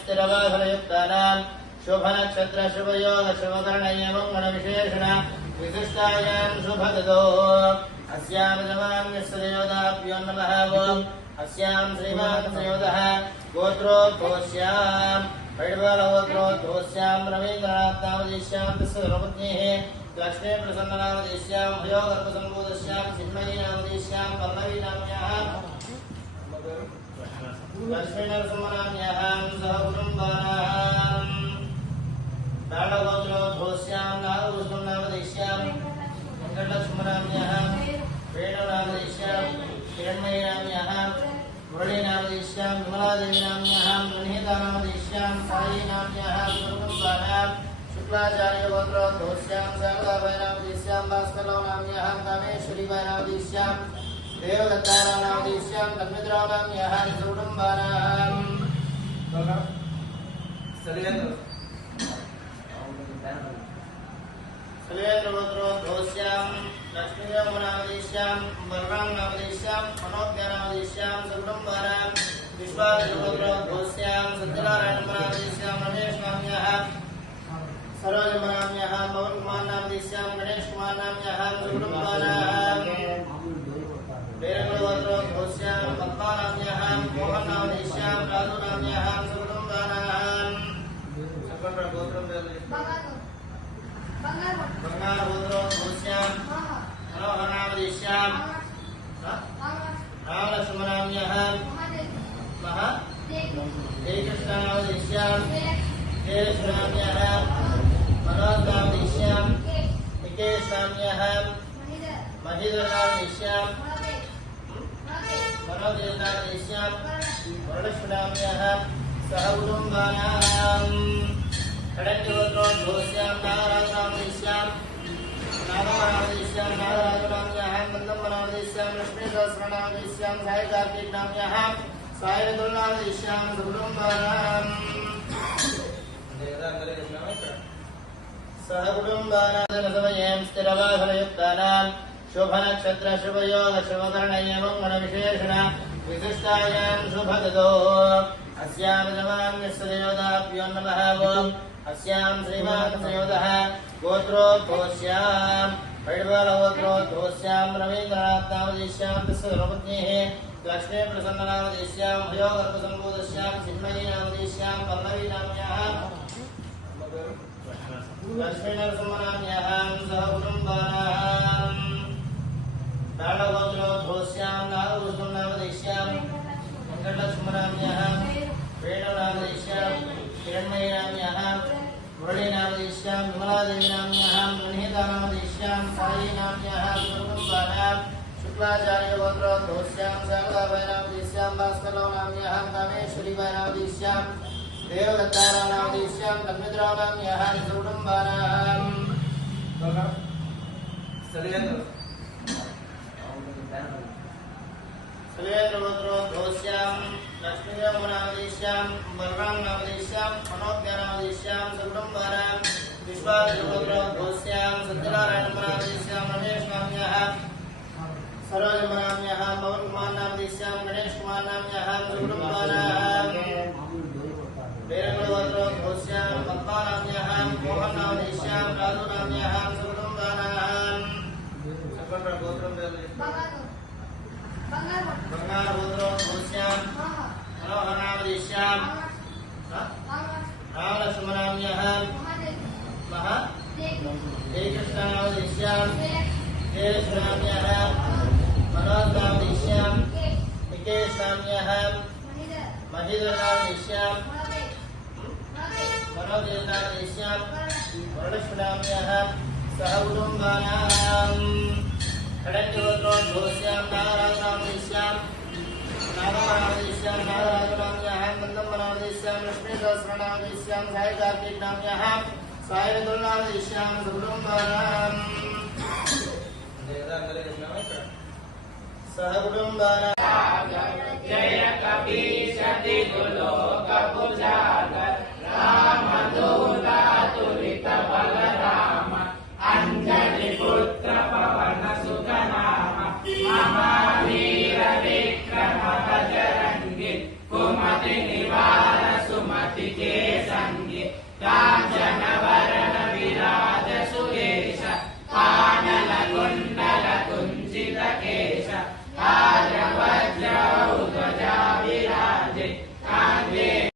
स्थिरवासनयुक्तानां शुभनक्षत्र शुभयोग शुभकर्णय मंगलविशेषण विशिष्टायां शुभदतो अस्यां जमान्यस्योदाभ्यो नमः ओम् अस्यां श्रीमानसयोदः गोत्रोद्भवस्यां वैडबालगोत्रोद्भवस्यां रवीन्द्रनाथनामदेश्यां तस्य धर्मपत्नीः लक्ष्मी प्रसन्ननामदेश्यां भयोगर्भसम्भूतस्यां चिन्मयी नामदेश्यां पल्लवी नाम्याः लक्ष्मी नरसिंहनाम्याः सह कुटुम्बानां बालगोत्रोद्भवस्यां नागभूषणं नामदेश्यां वेङ्कटलक्ष्मणाम्याः वेणुनामदेश्यां हिरण्मयी नाम्याः मुरली नामदेश्यां विमलादेवी नाम्याः गृहीता नामदेश्यां साई नाम्याः कुटुम्बानां शुक्लाचार्य गोत्रोद्भवस्यां शारदाबाई नामदेश्यां भास्करराव नाम्याः कामेश्वरीबाई नामदेश्यां देवदत्ताराव नामदेश्यां कन्वितराव नाम्याः कुटुम्बानां सलेन्द्रगोत्रोद्भवस्यां लक्ष्मीनामदेश्यां बलराम नामदेश्यां मनोज्ञ नामदेश्यां कुटुम्बानां विश्वासगोत्रोद्भवस्यां सत्यनारायणनामदेश्यां रमेश नाम्याः सरोजनाम्याः पवन कुमार नामदेश्यां गणेश कुमार नाम्याः कुटुम्बानां वेरगोत्रोद्भवस्यां पद्मा नाम्याः मोहन नामदेश्यां राजू नाम्याः कुटुम्बानां बंगारगोत्रोद्भवस्यां मनोहर नामदेश्यां रामलक्ष्मणाम्याः जयकृष्ण नामदेश्यां जयेश्वराम्याः मनोज नामदेश्यां निकेश नाम्याः महीधर नामदेश्यां मनोज नामदेश्यां वरलक्ष्मणाम्याः सह कुटुम्बानां खडङ्गगोत्रोद्भवस्यां नागराज नामदेश्यां नागरामदेश्यां नागराजनाम्याः नन्दम्बनामदेश्यां लक्ष्मीसहस्रनामदेश्यां साई कार्तिक नाम्याः साई रतुलनामदेश्यां कुटुम्बानां सह कुटुम्बानां स्थिरवासनयुक्तानां शुभनक्षत्र शुभयोग शुभकर्णय मंगलविशेषण विशिष्टायां शुभदतो अस्यां जमान्यस्योदाभ्यो नमः ओम् अस्यां श्रीमानसयोदः गोत्रोद्भवस्यां वैडबालगोत्रोद्भवस्यां रवीन्द्रनाथनामदेश्यां तस्य धर्मपत्नीः लक्ष्मी प्रसन्ननामदेश्यां भयोगर्भसम्भूतस्यां चिन्मयी नामदेश्यां पल्लवी नाम्याः लक्ष्मी नरसिंहनाम्याः सह कुटुम्बानां बालगोत्रोद्भवस्यां नागभूषणं नामदेश्यां वेङ्कटलक्ष्मणाम्याः वेणुनामदेश्यां हिरण्मयी नाम्याः मुरली नामदेश्यां विमलादेवी नाम्याः गृहीता नामदेश्यां साई नाम्याः कुटुम्बानां शुक्लाचार्य गोत्रोद्भवस्यां शारदाबाई नामदेश्यां भास्करराव नाम्याः कामेश्वरीबाई नामदेश्यां देवदत्ताराव नामदेश्यां कन्वितराव नाम्याः कुटुम्बानां सलेन्द्रगोत्रोद्भवस्यां लक्ष्मीनामदेश्यां बलराम नामदेश्यां मनोज्ञ नामदेश्यां कुटुम्बानां विश्वासगोत्रोद्भवस्यां सत्यनारायणनामदेश्यां रमेश नाम्याः सरोजनाम्याः पवन कुमार नामदेश्यां गणेश कुमार नाम्याः कुटुम्बानां वेरगोत्रोद्भवस्यां पद्मा नाम्याः मोहन नामदेश्यां राजू नाम्याः कुटुम्बानां बंगारगोत्रोद्भवस्यां मनोहर नामदेश्यां रामलक्ष्मणाम्याः जयकृष्ण नामदेश्यां जयेश्वराम्याः मनोज नामदेश्यां निकेश नाम्याः महीधर नामदेश्यां मनोज नामदेश्यां वरलक्ष्मणाम्याः सह कुटुम्बानां खडङ्गगोत्रोद्भवस्यां नागराज नामदेश्यां नागरामदेश्यां नागराजनाम्याः नन्दम्बनामदेश्यां लक्ष्मीसहस्रनामदेश्यां साई कार्तिक नाम्याः साई रतुलनामदेश्यां कुटुम्बानां सह कुटुम्बानां जय कपीशति गोलोक